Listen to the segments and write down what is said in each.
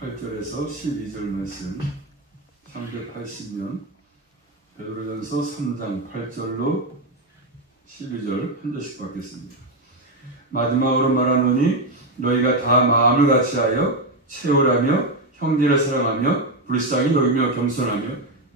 8절에서 12절 말씀 380년 베드로전서 3장 8절로 12절 한 절씩 받겠습니다. 마지막으로 말하노니 너희가 다 마음을 같이하여 채우라며 형제를 사랑하며 불쌍히 여기며 겸손하며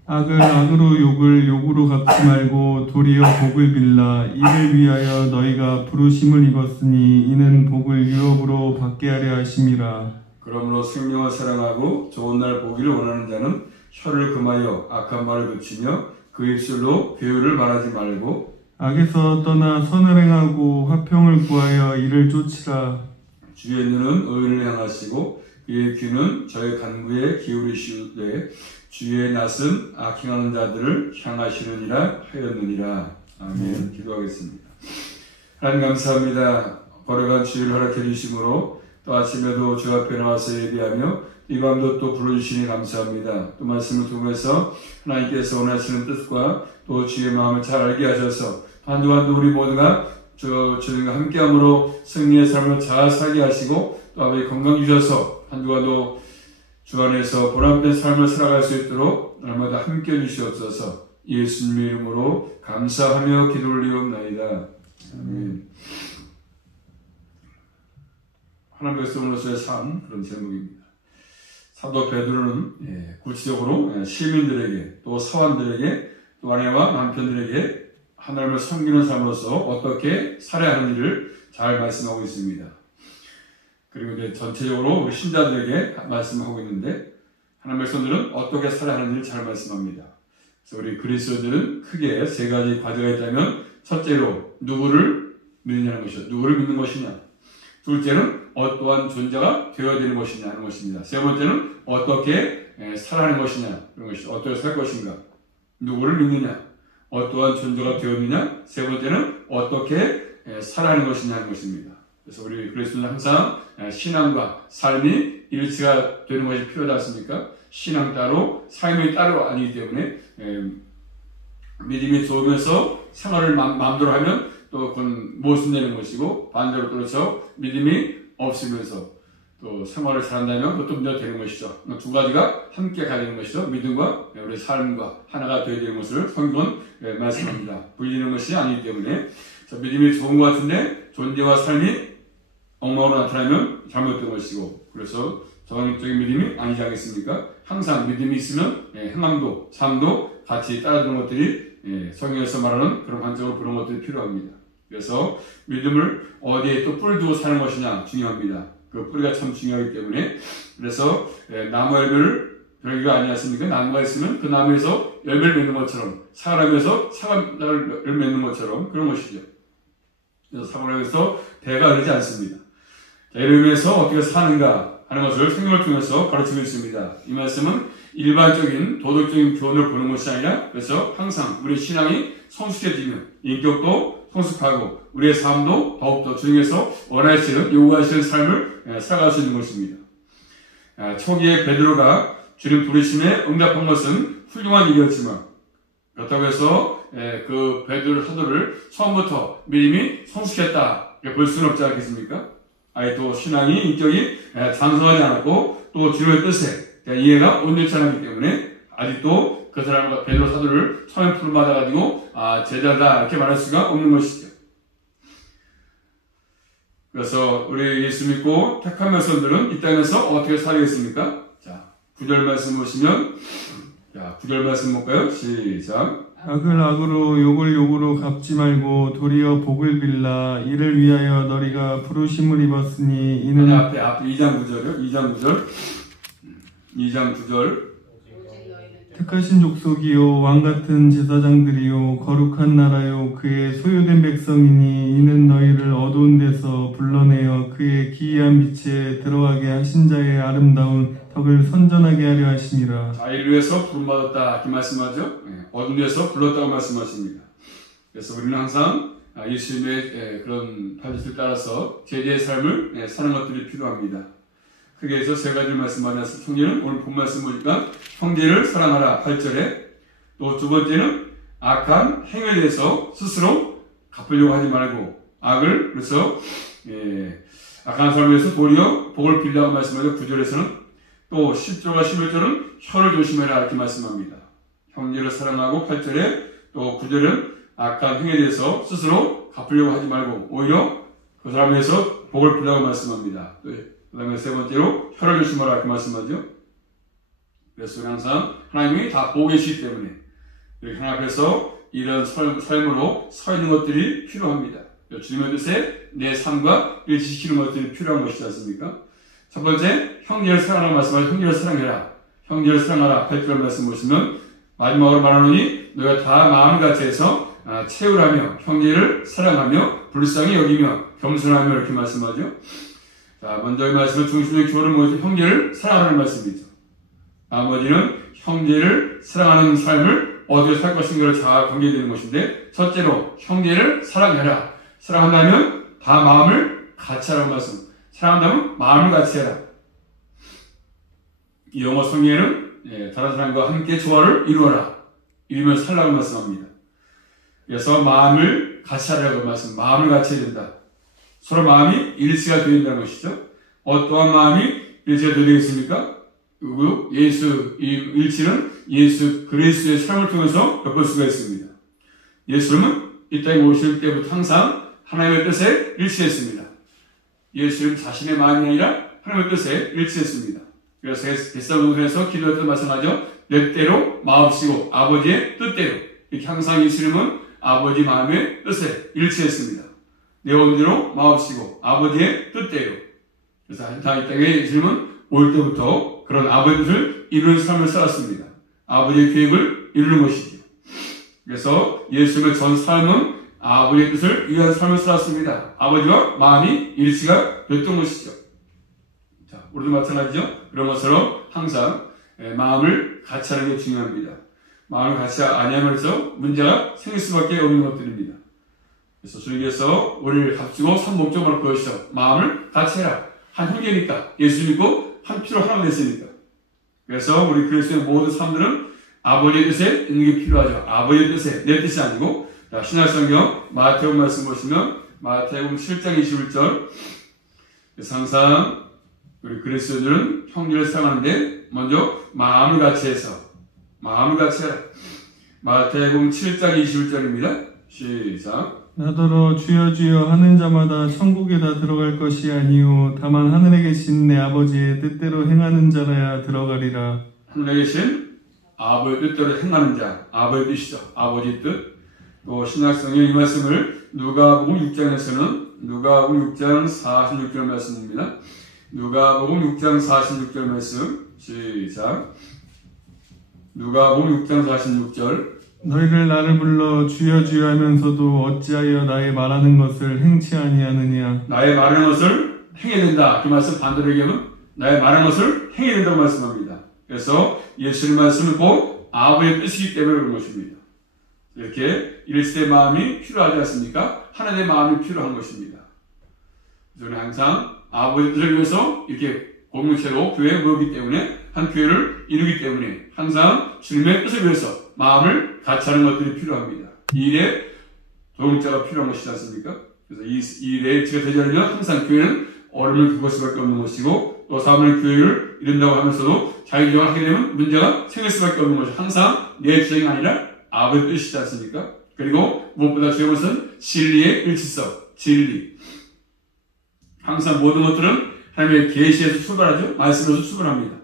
악을 악으로 욕을 욕으로 갚지 말고 도리어 복을 빌라. 이를 위하여 너희가 부르심을 입었으니 이는 복을 유업으로 받게 하려 하심이라. 그러므로 생명을 사랑하고 좋은 날 보기를 원하는 자는 혀를 금하여 악한 말을 그치며 그 입술로 괴유를 말하지 말고 악에서 떠나 선을 행하고 화평을 구하여 이를 쫓으라. 주의 눈은 의인을 향하시고 그의 귀는 저의 간구에 기울이시되 주의 낯은 악행하는 자들을 향하시느니라 하였느니라. 아멘. 기도하겠습니다. 하나님 감사합니다. 걸어간 주일 허락해 주심으로 또 아침에도 주 앞에 나와서 예배하며 이 밤도 또 불러주시니 감사합니다. 또 말씀을 통해서 하나님께서 원하시는 뜻과 또 주의 마음을 잘 알게 하셔서 한 주간도 우리 모두가 주님과 함께함으로 승리의 삶을 잘 살게 하시고 또 아버지 건강 주셔서 한 주간도 주 안에서 보람된 삶을 살아갈 수 있도록 날마다 함께해 주시옵소서. 예수님의 이름으로 감사하며 기도 올리옵나이다. 아멘. 하나님 백성으로서의 삶, 그런 제목입니다. 사도 베드로는 구체적으로 시민들에게 또 사원들에게 또 아내와 남편들에게 하나님을 섬기는 삶으로서 어떻게 살아야 하는 일을 잘 말씀하고 있습니다. 그리고 이제 전체적으로 우리 신자들에게 말씀하고 있는데 하나님의 백성들은 어떻게 살아야 하는 일을 잘 말씀합니다. 그래서 우리 그리스도인들은 크게 세 가지 과제가 있다면 첫째로 누구를 믿느냐는 것이죠. 누구를 믿는 것이냐. 둘째는 어떠한 존재가 되어야 되는 것이냐 하는 것입니다. 세 번째는 어떻게 살아가는 것이냐 그런 것이죠. 어떻게 살 것인가. 누구를 믿느냐. 어떠한 존재가 되었느냐. 세 번째는 어떻게 살아가는 것이냐 하는 것입니다. 그래서 우리 그리스도는 항상 신앙과 삶이 일치가 되는 것이 필요하지 않습니까? 신앙 따로 삶이 따로 아니기 때문에 믿음이 좋으면서 생활을 마음대로 하면 또 그건 모순되는 것이고 반대로 그렇죠. 믿음이 없으면서 또 생활을 잘한다면 그것도 문제가 되는 것이죠. 두 가지가 함께 가야 되는 것이죠. 믿음과 우리 삶과 하나가 되어야 되는 것을 성경은 말씀합니다. 불리는 것이 아니기 때문에 믿음이 좋은 것 같은데 존재와 삶이 엉망으로 나타나면 잘못된 것이고 그래서 정상적인 믿음이 아니지 않겠습니까? 항상 믿음이 있으면 행함도 삶도 같이 따라주는 것들이 성경에서 말하는 그런 관점으로 보는 것들이 필요합니다. 그래서 믿음을 어디에 또 뿌리 두고 사는 것이냐 중요합니다. 그 뿌리가 참 중요하기 때문에 그래서 나무 열매를 별기가 아니었습니까? 나무가 있으면 그 나무에서 열매를 맺는 것처럼 사과나무에서 사과를 맺는 것처럼 그런 것이죠. 그래서 사과나무에서 배가 흐르지 않습니다. 이를 위해서 어떻게 사는가 하는 것을 성경을 통해서 가르치고 있습니다. 이 말씀은 일반적인 도덕적인 교훈을 보는 것이 아니라 그래서 항상 우리 신앙이 성숙해지면 인격도 성숙하고 우리의 삶도 더욱더 주님께서 원하시는 요구하시는 삶을 살아갈 수 있는 것입니다. 초기에 베드로가 주님 부르심에 응답한 것은 훌륭한 일이었지만 그렇다고 해서 그 베드로 사도를 처음부터 믿음이 성숙했다 볼 수는 없지 않겠습니까? 아예 또 신앙이 인격이 장성하지 않았고 또 주님의 뜻에 이해가 온전치 않았기 때문에 아직도 그 사람과 베드로 사도를 처음에 부름받아가지고 제자다 이렇게 말할 수가 없는 것이죠. 그래서 우리 예수 믿고 택한 백성들은 이 땅에서 어떻게 살겠습니까? 자, 9절 말씀 보시면 9절 말씀 볼까요? 시작. 악을 악으로 욕을 욕으로 갚지 말고 도리어 복을 빌라. 이를 위하여 너희가 부르심을 입었으니 이는 앞에 2장 9절이요. 2장 9절 택하신 족속이요 왕같은 제사장들이요 거룩한 나라요 그의 소유된 백성이니 이는 너희를 어두운 데서 불러내어 그의 기이한 빛에 들어가게 하신 자의 아름다운 덕을 선전하게 하려 하심이라. 자, 이를 위해서 부름받았다 이렇게 말씀하죠. 어두운 데서 불렀다고 말씀하십니다. 그래서 우리는 항상 예수님의 그런 발짓을 따라서 제자의 삶을 사는 것들이 필요합니다. 크게 해서 세 가지를 말씀하셨습니다. 형제는 오늘 본 말씀 보니까 형제를 사랑하라 8절에 또 두 번째는 악한 행위에 대해서 스스로 갚으려고 하지 말고 악을 그래서 악한 삶에서 도리어 복을 빌라고 말씀하죠. 9절에서는 또 10절과 11절은 혀를 조심해라 이렇게 말씀합니다. 형제를 사랑하고 8절에 또 9절은 악한 행위에 대해서 스스로 갚으려고 하지 말고 오히려 그 사람에 대해서 복을 빌라고 말씀합니다. 그 다음에 세 번째로 혀를 조심하라 이렇게 말씀하죠. 그래서 항상 하나님이 다 보고 계시기 때문에 이렇게 하나님 앞에서 이런 삶으로 서 있는 것들이 필요합니다. 주님의 뜻에 내 삶과 일치시키는 것들이 필요한 것이지 않습니까? 첫 번째, 형제를 사랑하라고 말씀하죠. 형제를 사랑해라. 형제를 사랑하라. 8절 말씀 보시면 마지막으로 말하노니 너희가 다 마음같이 해서 채우라며 형제를 사랑하며 불쌍히 여기며 겸손하며 이렇게 말씀하죠. 자, 먼저 이 말씀은 중심의 교훈을 모여서 형제를 사랑하라는 말씀이죠. 나머지는 형제를 사랑하는 삶을 어디서 살 것인가를 잘 관계되는 것인데, 첫째로 형제를 사랑해라. 사랑한다면 다 마음을 같이 하라는 말씀. 사랑한다면 마음을 같이 해라. 이 영어 성경에는 다른 사람과 함께 조화를 이루어라. 이루면 살라고 말씀합니다. 그래서 마음을 같이 하라고 말씀. 마음을 같이 해야 된다. 서로 마음이 일치가 되어야 된다는 것이죠. 어떠한 마음이 일치가 되어야 되겠습니까? 그리고 이 일치는 예수 그리스도의 사랑을 통해서 엿볼 수가 있습니다. 예수님은 이 땅에 오실 때부터 항상 하나님의 뜻에 일치했습니다. 예수님 자신의 마음이 아니라 하나님의 뜻에 일치했습니다. 그래서 겟세마네에서 기도할 때 마찬가지죠. 내 때로 마옵시고 아버지의 뜻대로. 이렇게 항상 예수님은 아버지 마음의 뜻에 일치했습니다. 내 온대로 마옵시고 아버지의 뜻대로. 그래서 이 땅에 예수님은 올 때부터 그런 아버지의 뜻을 이루는 삶을 살았습니다. 아버지의 계획을 이루는 것이죠. 그래서 예수님의 전 삶은 아버지의 뜻을 위한 삶을 살았습니다. 아버지와 마음이 일치가 됐던 것이죠. 자, 우리도 마찬가지죠. 그런 것처럼 항상 마음을 같이 하는 게 중요합니다. 마음을 같이 아니하면서 문제가 생길 수밖에 없는 것들입니다. 그래서 주님께서 우리를 값주고 산 목적으로 그것이죠. 마음을 같이 해라. 한 형제니까. 예수 믿고 한 피로 하나가 됐으니까. 그래서 우리 그리스도의 모든 사람들은 아버지의 뜻에 있는 게 필요하죠. 아버지의 뜻에, 내 뜻이 아니고. 자, 신약성경 마태복음 말씀 보시면 마태복음 7장 21절. 그래서 항상 우리 그리스도인들은 형제를 사랑하는데 먼저 마음을 같이 해서 마음을 같이 해라. 마태복음 7장 21절입니다. 시작. 나더러 주여 주여 하는 자마다 천국에다 들어갈 것이 아니요 다만 하늘에 계신 내 아버지의 뜻대로 행하는 자라야 들어가리라. 하늘에 계신 아버지의 뜻대로 행하는 자, 아버지의 뜻이죠. 아버지의 뜻. 또 신약성경 이 말씀을 누가복음 6장에서는 누가복음 6장 46절 말씀입니다. 누가복음 6장 46절 말씀 시작. 누가복음 6장 46절. 너희를 나를 불러 주여 주여 하면서도 어찌하여 나의 말하는 것을 행치 아니하느냐. 나의 말하는 것을 행해야 된다. 그 말씀 반대로 얘기하면 나의 말하는 것을 행해야 된다고 말씀합니다. 그래서 예수님 말씀은 곧 아버지의 뜻이기 때문에 그런 것입니다. 이렇게 일세의 마음이 필요하지 않습니까? 하나님의 마음이 필요한 것입니다. 저는 항상 아버지의 뜻을 위해서 이렇게 공동체로 교회에 모이기 때문에 한 교회를 이루기 때문에 항상 주님의 뜻을 위해서 마음을 같이 하는 것들이 필요합니다. 이 일에 동역자가 필요한 것이지 않습니까? 그래서 이 일에 일치가 되지 않으면 항상 교회는 얼음을 긁을 수밖에 없는 것이고 또 사람을 교회를 이룬다고 하면서도 자기 주장을 하게 되면 문제가 생길 수밖에 없는 것이고 항상 내 주장이 아니라 아버지의 뜻이지 않습니까? 그리고 무엇보다 중요한 것은 진리의 일치성, 진리. 항상 모든 것들은 하나님의 계시에서 출발하죠. 말씀에서 출발합니다.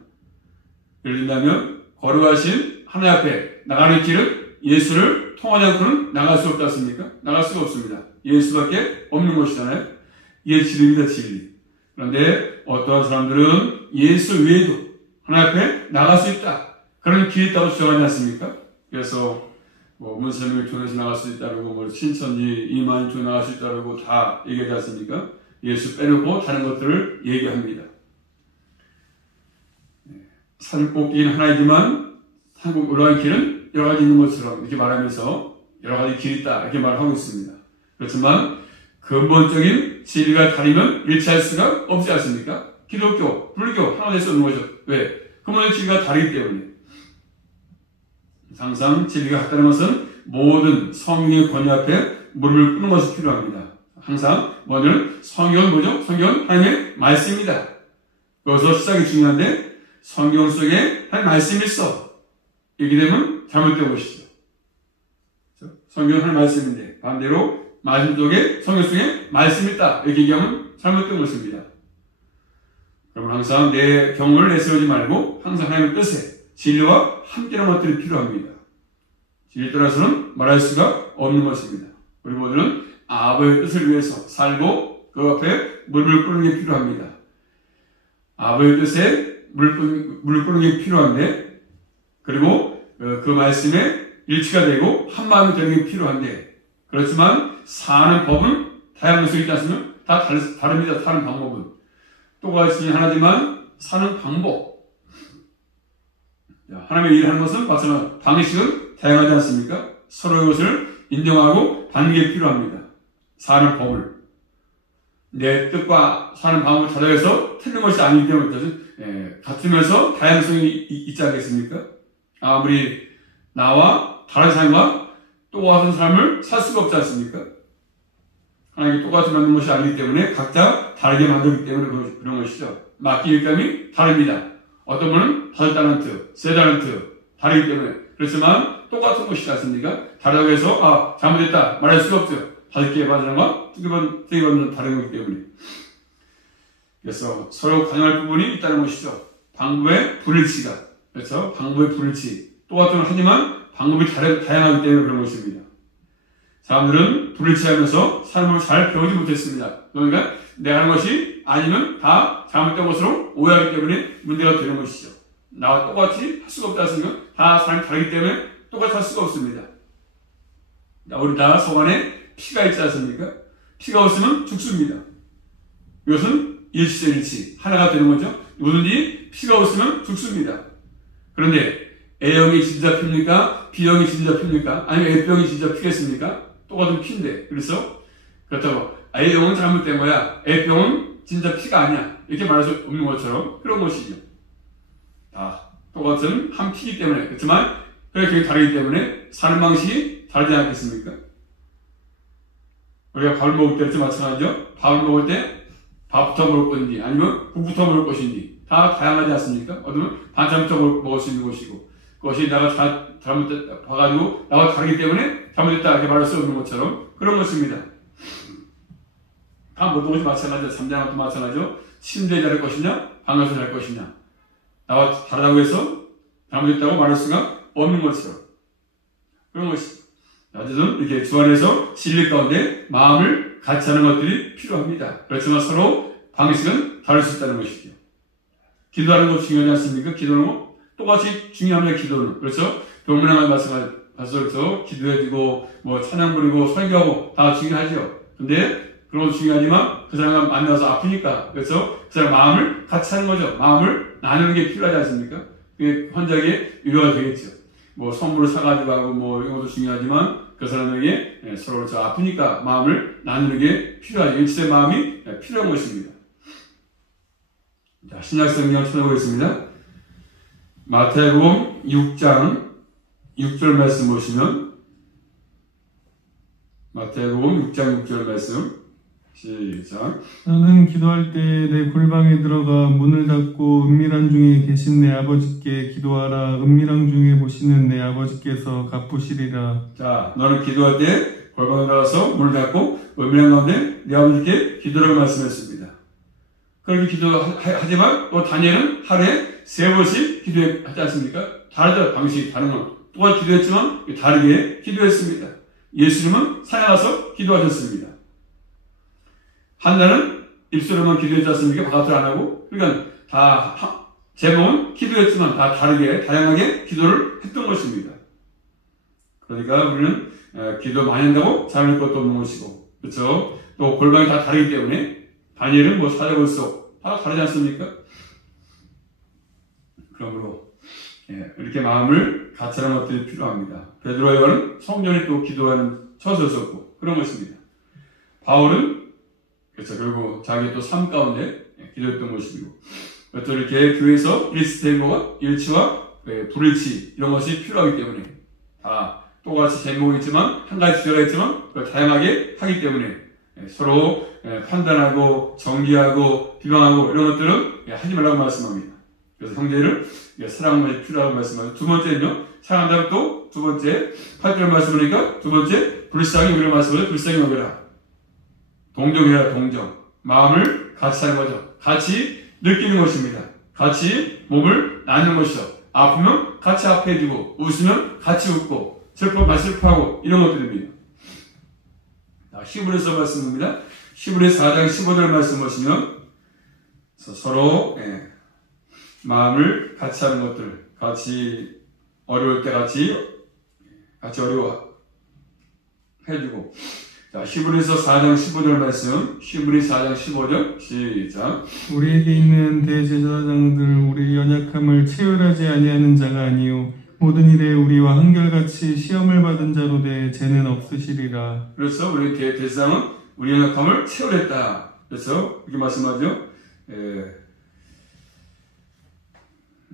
예를 들면 거룩하신 하나님 앞에 나가는 길은 예수를 통하지 않고는 나갈 수 없지 않습니까? 나갈 수가 없습니다. 예수밖에 없는 것이잖아요. 이게 진리입니다. 진리. 그런데 어떠한 사람들은 예수 외에도 하나님 앞에 나갈 수 있다. 그런 길이 있다고 주장하지 않습니까? 그래서 문세민을 통해서 나갈 수 있다고 신천지 이만희 통해 나갈 수 있다고 다 얘기하지 않습니까? 예수 빼놓고 다른 것들을 얘기합니다. 산꼭대기는 하나이지만 산꼭 올라가는 길은 여러 가지 있는 것처럼 이렇게 말하면서 여러 가지 길이 있다 이렇게 말하고 있습니다. 그렇지만 근본적인 진리가 다르면 일치할 수가 없지 않습니까? 기독교, 불교 하나 될 수 없는 거죠. 왜? 근본적인 진리가 다르기 때문에. 항상 진리가 같다는 것은 모든 성경의 권위 앞에 무릎을 꿇는 것이 필요합니다. 항상 먼저는 성경은 뭐죠? 성경은 하나님의 말씀입니다. 여기서 시작이 중요한데 성경 속에 한 말씀이 있어. 이렇게 되면 잘못된 것이죠. 성경은 한 말씀인데 반대로 말씀 속에 성경 속에 말씀이 있다. 이렇게 얘기하면 잘못된 것입니다. 그러면 항상 내 경험을 내세우지 말고 항상 하나님의 뜻에 진리와 함께하는 것들이 필요합니다. 진리에 따라서는 말할 수가 없는 것입니다. 우리 모두는 아버지의 뜻을 위해서 살고 그 앞에 물을 끓는 게 필요합니다. 아버지의 뜻에 물을 끓는 게 필요한데 그리고 그 말씀에 일치가 되고 한마음이 되는 게 필요한데 그렇지만 사는 법은 다양한 것이 있지 않습니까? 다 다릅니다. 사는 방법은. 똑같이 하나지만 사는 방법. 하나님의 일하는 것은 마찬가지로 방식은 다양하지 않습니까? 서로의 것을 인정하고 받는 게 필요합니다. 사는 법을. 내 뜻과 사는 방법을 찾아내서 틀린 것이 아니기 때문에 같으면서 다양성이 있지 않겠습니까? 아무리 나와 다른 사람과 똑같은 삶을 살 수가 없지 않습니까? 하나님이 똑같이 만든 것이 아니기 때문에 각자 다르게 만들기 때문에 그런 것이죠. 맡긴 일감이 다릅니다. 어떤 분은 5달란트, 3달란트 다르기 때문에 그렇지만 똑같은 것이지 않습니까? 다르다고 해서 잘못했다 말할 수가 없죠. 5개 받는 것과 2개 받는 건 다른 거기 때문에. 그래서 서로 관여할 부분이 있다는 것이죠. 방법의 불일치가. 그렇죠? 방법의 불일치. 똑같은 걸 하지만 방법이 다양하기 때문에 그런 것입니다. 사람들은 불일치하면서 삶을 잘 배우지 못했습니다. 그러니까 내가 하는 것이 아니면 다 잘못된 것으로 오해하기 때문에 문제가 되는 것이죠. 나와 똑같이 할 수가 없지 않습니까? 다 사람이 다르기 때문에 똑같이 할 수가 없습니다. 우리 다 속 안에 피가 있지 않습니까? 피가 없으면 죽습니다. 이것은 일치죠, 일치. 하나가 되는 거죠. 뭐든지 피가 없으면 죽습니다. 그런데 A형이 진짜 피입니까? B형이 진짜 피입니까? 아니면 F형이 진짜 피겠습니까? 똑같은 피인데. 그래서 그렇다고 A형은 잘못된 거야. F형은 진짜 피가 아니야. 이렇게 말할 수 없는 것처럼 그런 것이죠. 다 똑같은 한 피이기 때문에. 그렇지만 그렇게 다르기 때문에 사는 방식이 다르지 않겠습니까? 우리가 밥을 먹을 때 마찬가지죠. 밥을 먹을 때 밥부터 먹을 것인지 아니면 국부터 먹을 것인지 다 다양하지 않습니까? 어쩌면 반찬부터 먹을 수 있는 것이고 그것이 내가 잘못됐다 봐가지고 나와 다르기 때문에 잘못됐다 이렇게 말할 수 없는 것처럼 그런 것입니다. 다 모든 것이 마찬가지죠. 3장도 마찬가지죠. 침대에 잘 것이냐 방에서 잘 것이냐 나와 다르다고 해서 잘못됐다고 말할 수가 없는 것처럼 그런 것이죠. 어쨌든 이렇게 주 안에서 진리 가운데 마음을 같이 하는 것들이 필요합니다. 그렇지만 서로 방식은 다를 수 있다는 것이죠. 기도하는 것 중요하지 않습니까? 기도는 거 똑같이 중요합니다. 기도는. 그렇죠? 병문안과 마찬가지로 기도해주고 뭐 찬양 부리고 설교하고 다 중요하죠. 근데 그런 것도 중요하지만 그 사람과 만나서 아프니까 그렇죠? 그 사람 마음을 같이 하는 거죠. 마음을 나누는 게 필요하지 않습니까? 그게 환자에게 위로가 되겠죠. 뭐 선물을 사가지고 하고 뭐 이런 것도 중요하지만 그 사람에게 서로 아프니까 마음을 나누는 게 필요하죠. 일치된 마음이 필요한 것입니다. 자, 신약 성경 찾아보겠습니다. 마태복음 6장 6절 말씀 보시면 마태복음 6장 6절 말씀 시작. 나는 기도할 때 내 골방에 들어가 문을 닫고 은밀한 중에 계신 내 아버지께 기도하라. 은밀한 중에 보시는 내 아버지께서 갚으시리라. 자, 너는 기도할 때 골방에 들어가서 문을 닫고 은밀한 가운데 내 아버지께 기도라고 말씀했습니다. 그렇게 기도하지만 또 다니엘은 하루에 3번씩 기도하지 않습니까? 다르다 방식이 다른 건 똑같이 기도했지만 다르게 기도했습니다. 예수님은 산에 가서 기도하셨습니다. 한나는 입술로만 기도했지 않습니까? 바깥으로 안 하고. 그러니까 다 제목은 기도했지만 다 다르게 다양하게 기도를 했던 것입니다. 그러니까 우리는 기도 많이 한다고 잘할 것도 없는 것이고 그렇죠? 또 골방이 다 다르기 때문에 다니엘은 뭐 사자골속 다 다르지 않습니까? 그러므로 이렇게 마음을 같이 하는 것들이 필요합니다. 베드로와 요한은 성전에 또 기도하는 처소였었고 그런 것입니다. 바울은 그렇죠. 그리고 자기 또 삶 가운데 기도했던 것이고 또 이렇게 교회에서 일치된 일치와 불일치 이런 것이 필요하기 때문에 다 똑같이 제목이 있지만 한 가지 주제가 있지만 다양하게 하기 때문에 서로 판단하고 정리하고 비방하고 이런 것들은 하지 말라고 말씀합니다. 그래서 형제를 사랑하는 것이 필요하다고 말씀하죠. 두 번째는요, 사랑한다면 또 두 번째, 8절 말씀하니까 두 번째, 불쌍히 여기라 말씀하죠. 불쌍히 여기라. 동정해라, 동정. 마음을 같이 하는 거죠. 같이 느끼는 것입니다. 같이 몸을 나누는 것이죠. 아프면 같이 아파해주고, 웃으면 같이 웃고, 슬퍼하면 슬퍼하고, 이런 것들입니다. 히브리서 말씀입니다. 히브리서 4장 15절 말씀 보시면, 서로, 마음을 같이 하는 것들, 같이 어려울 때 같이 어려워 해주고. 자, 히브리서 4장 15절 말씀, 히브리서 4장 15절, 시작. 우리에게 있는 대제사장들 우리 연약함을 체휼하지 아니하는 자가 아니요 모든 일에 우리와 한결같이 시험을 받은 자로 돼 죄는 없으시리라. 그래서 우리 대제사장은 우리 연약함을 체휼했다. 그래서 이렇게 말씀하죠.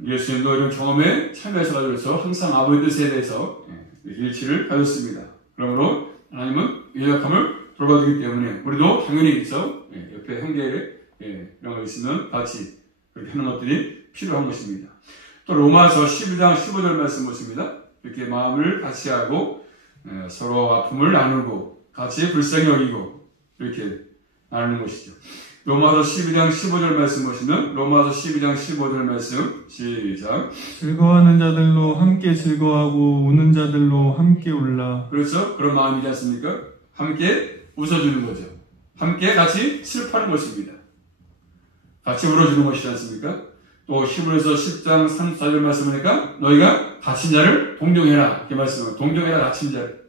예수님도 이런 경험에 참여하셔서 항상 아버지 뜻에 대해서 일치를 가졌습니다. 그러므로 하나님은 연약함을 돌봐주기 때문에 우리도 당연히 있어 옆에 형제 이런 거 있으면 같이 그렇게 하는 것들이 필요한 것입니다. 또 로마서 12장 15절 말씀 보십니다. 이렇게 마음을 같이 하고 서로 아픔을 나누고 같이 불쌍히 여기고 이렇게 나누는 것이죠. 로마서 12장 15절 말씀 보시면 로마서 12장 15절 말씀 시작. 즐거워하는 자들로 함께 즐거워하고 우는 자들로 함께 울라. 그렇죠. 그런 마음이지 않습니까? 함께 웃어주는 거죠. 함께 같이 슬퍼하는 것입니다. 같이 울어주는 것이지 않습니까? 또 히브리서 10장 34절 말씀하니까 너희가 갇힌 자를 동정해라. 이렇게 말씀합니다. 동정해라 갇힌 자를.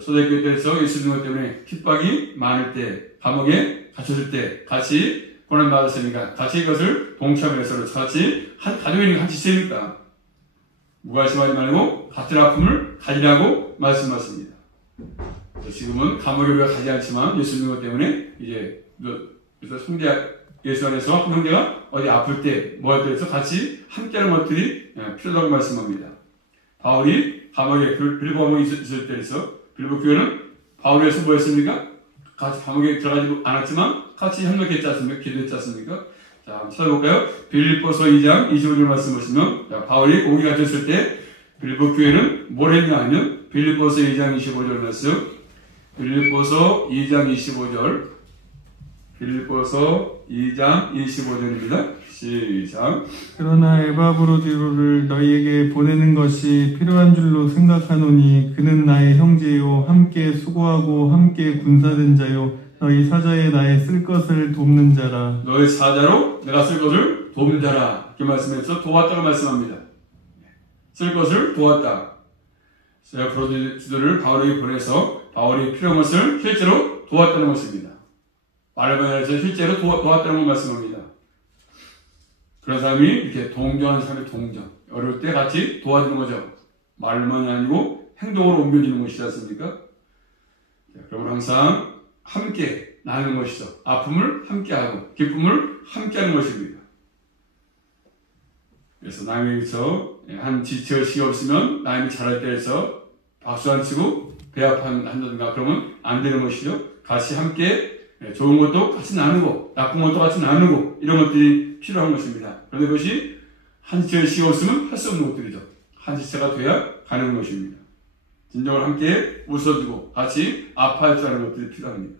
초대교회 때에서 예수님 때문에 핍박이 많을 때 감옥에 갇혔을 때 같이 고난받았으니까 같이 이것을 동참해서 같이 한 가족이 같이 있으니까 무관심하지 말고 같은 아픔을 가지라고 말씀하십니다. 지금은 감옥에 우리가 가지 않지만 예수님 때문에 이제 그래서 예수 안에서 형제가 어디 아플 때 뭐 할 때에서 같이 함께하는 것들이 필요하다고 말씀합니다. 바울이 감옥에 빌보 있을 때에서 빌보 교회는 바울에서 뭐 했습니까? 같이 감옥에 들어가지 않았지만 같이 협력했지 않습니까? 기도했지 않습니까? 자, 한번 찾아볼까요? 빌립보서 2장 25절 말씀 보시면 바울이 오기 갇혔을 때 빌립보 교회는 뭘 했냐 하면 빌립보서 2장 25절 말씀 빌립보서 2장 25절 빌립보서 2장 25절입니다. 시작. 그러나 에바브로디로를 너희에게 보내는 것이 필요한 줄로 생각하노니 그는 나의 형제요 함께 수고하고 함께 군사된 자요 너희 사자에 나의 쓸 것을 돕는 자라. 너희 사자로 내가 쓸 것을 돕는 자라. 이렇게 말씀해서 도왔다고 말씀합니다. 쓸 것을 도왔다. 에바브로디로를 바울에게 보내서 바울이 필요한 것을 실제로 도왔다는 것입니다. 말로만해서 실제로 도왔다는 걸 말씀합니다. 그런 사람이 이렇게 동정하는 사람이 동정. 어려울 때 같이 도와주는 거죠. 말만이 아니고 행동으로 옮겨지는 것이지 않습니까? 그러면 항상 함께 나누는 것이죠. 아픔을 함께하고 기쁨을 함께하는 것입니다. 그래서 남에게서 한 지체의식이 없으면 남이 잘할 때에서 박수 안 치고 배합한다든가 그러면 안 되는 것이죠. 같이 함께 좋은 것도 같이 나누고 나쁜 것도 같이 나누고 이런 것들이 필요한 것입니다. 그런데 그것이 한 지체의식이 없으면 할 수 없는 것들이죠. 한 지체가 돼야 가능한 것입니다. 진정을 함께 웃어주고 같이 아파할 줄 아는 것들이 필요합니다.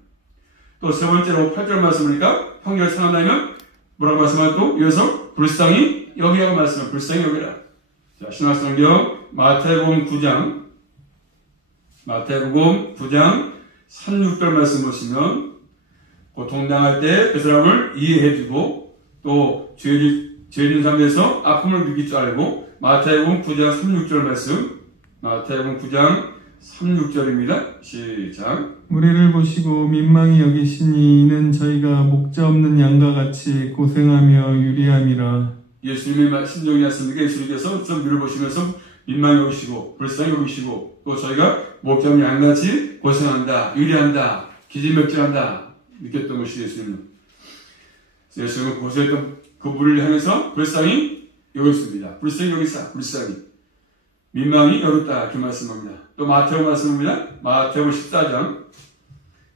또 세 번째로 8절 말씀이니까 형제를 사랑한다면 뭐라고 말씀하면 또 이어서 불쌍히 여기라고 말씀합니다. 불쌍히 여기라. 자, 신약성경 마태복음 9장 3, 6절 말씀 보시면 고통당할 때 그 사람을 이해해주고 또 죄진 상태에서 아픔을 느낄 줄 알고 마태복음 9장 3, 6절 말씀 마태복음 9장 3, 6절입니다. 시작. 우리를 보시고 민망히 여기시니 이는 저희가 목자 없는 양과 같이 고생하며 유리함이라. 예수님의 심정이 않습니까? 예수님께서 좀 우리를 보시면서 민망히 여기시고 불쌍히 여기시고 또 저희가 목자 없는 양같이 고생한다, 유리한다, 기진맥진한다 느꼈던 것이 예수님은. 예수님은 고생했던 그분을 향해서 불쌍히 여겼습니다. 불쌍히 여기사, 불쌍히. 민망히 여겼다. 이렇게 말씀합니다. 또 마태복음 말씀합니다. 마태복음 14장.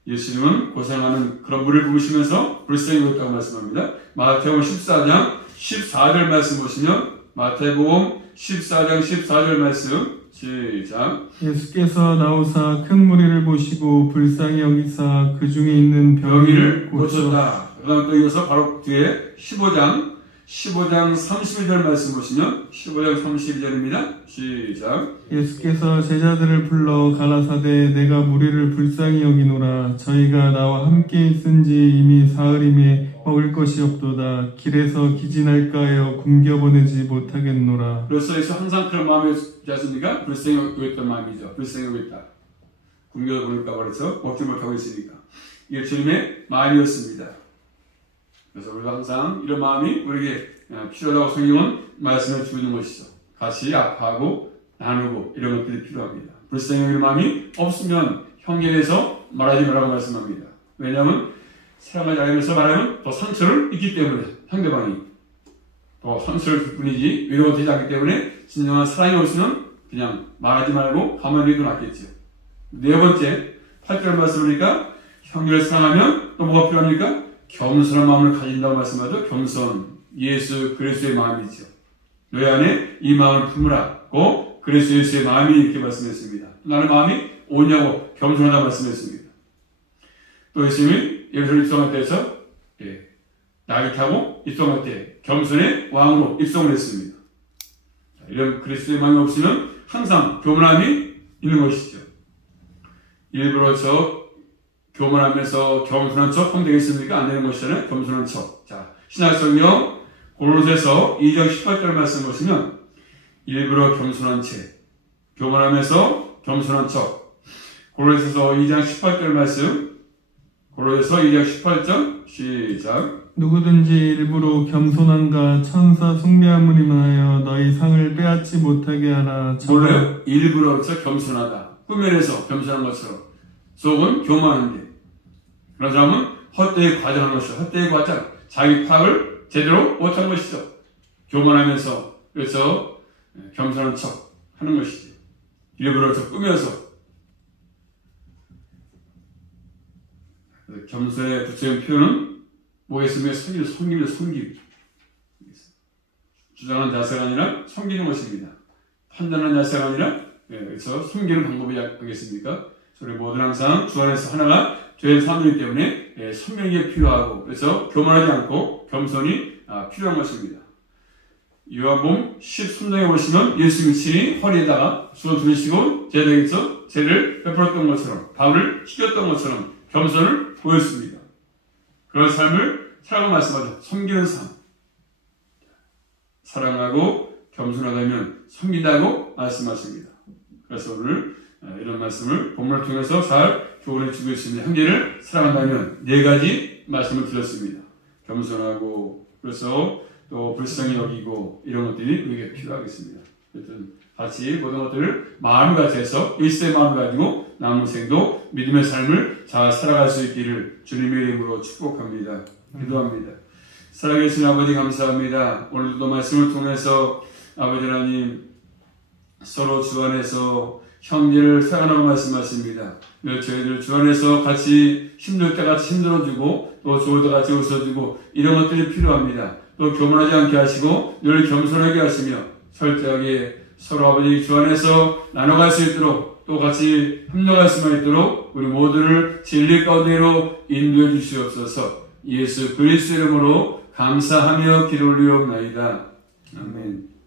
예수님은 고생하는 그런 물을 부으시면서 불쌍히 여겼다고 말씀합니다. 마태복음 14장 14절 말씀 보시면 마태복음 14장 14절 말씀 시작. 예수께서 나오사 큰 무리를 보시고 불쌍히 여기사 그 중에 있는 병이를 고쳤다. 그 다음 또 이어서 바로 뒤에 15장 32절 말씀 보시면 15장 32절입니다. 시작. 예수께서 제자들을 불러 가라사대 내가 무리를 불쌍히 여기노라. 저희가 나와 함께 있은지 이미 사흘임에 먹을 것이 없도다. 길에서 기진할까 하여 굶겨보내지 못하겠노라. 그래서 예수 항상 그런 마음이었지 않습니까? 불쌍히 여겼던 마음이죠. 불쌍히 여겼다. 굶겨보낼까 말해서 먹지 못하고 있으니까. 이게 주님의 마음이었습니다. 그래서 우리가 항상 이런 마음이 우리에게 필요하다고 성경은 말씀을 주는 것이죠. 같이 아파하고 나누고 이런 것들이 필요합니다. 불쌍히 여기는 마음이 없으면 형제에서 말하지 말라고 말씀합니다. 왜냐하면 사랑하지 않으면서 말하면 더 상처를 입기 때문에 상대방이 더 상처를 줄 뿐이지 위로가 되지 않기 때문에 진정한 사랑이 없으면 그냥 말하지 말고 가만히 있는 게 낫겠죠. 네 번째 8절 말씀이니까 형제를 사랑하면 또 뭐가 필요합니까? 겸손한 마음을 가진다고 말씀하죠. 겸손, 예수 그리스도의 마음이죠. 너희 안에 이 마음을 품으라고 그리스도 예수의 마음이 이렇게 말씀했습니다. 나는 마음이 오냐고 겸손하다고 말씀했습니다. 또 예수님이 예루살렘 입성할 때에서 나귀 타고 입성할 때 겸손의 왕으로 입성을 했습니다. 이런 그리스도의 마음이 없으면 항상 교만함이 있는 것이죠. 일부러 교만하면서 겸손한 척 하면 되겠습니까? 안 되는 것이잖아요. 겸손한 척. 자, 신약성경 고린도서 2장 18절 말씀 보시면 일부러 겸손한 채, 교만하면서 겸손한 척. 고린도서 2장 18절 말씀, 고린도서 2장 18절 시작. 누구든지 일부러 겸손한가 천사 숭배함을 인하여 너희 상을 빼앗지 못하게 하라. 몰라요? 일부러 겸손하다. 꾸며내서 겸손한 것처럼. 속은 교만한데. 그런 사람은 헛되이 과장한 것이죠. 헛되이 과장. 자기 파악을 제대로 못한 것이죠. 교만하면서, 그래서 겸손한 척 하는 것이죠. 일부러 꾸며서. 겸손의 구체적인 표현은 뭐겠습니까? 섬김. 주장하는 자세가 아니라 섬기는 것입니다. 판단하는 자세가 아니라, 그래서 섬기는 방법이 아니겠습니까? 우리 모두 항상 주 안에서 하나가 된 사람이기 때문에 선명이 필요하고 그래서 교만하지 않고 겸손이 필요한 것입니다. 요한복음 13장에 보시면 예수님이 친히 허리에다가 수건 두르시고 제자에게서 죄를 베풀었던 것처럼 바울을 시켰던 것처럼 겸손을 보였습니다. 그런 삶을 살아가고 말씀하죠. 섬기는 삶. 사랑하고 겸손하다면 섬긴다고 말씀하십니다. 그래서 오늘 이런 말씀을 본문을 통해서 잘 교훈해 주고 있습니다. 형제를 사랑한다면 네 가지 말씀을 드렸습니다. 겸손하고 그래서 또 불쌍히 여기고 이런 것들이 우리에게 필요하겠습니다. 하여튼 같이 모든 것들을 마음을 같이 해서 일세의 마음을 가지고 남은 생도 믿음의 삶을 잘 살아갈 수 있기를 주님의 이름으로 축복합니다. 기도합니다. 살아계신 아버지 감사합니다. 오늘도 말씀을 통해서 아버지 하나님 서로 주 안에서 형제를 사랑하라고 말씀하십니다. 저희들 주 안에서 같이 힘들 때 같이 힘들어주고 또 좋을 때 같이 웃어주고 이런 것들이 필요합니다. 또 교만하지 않게 하시고 늘 겸손하게 하시며 철저하게 서로 아버지 주 안에서 나눠갈 수 있도록 또 같이 협력할 수만 있도록 우리 모두를 진리 가운데로 인도해 주시옵소서. 예수 그리스도 이름으로 감사하며 기도 올리옵나이다. 아멘.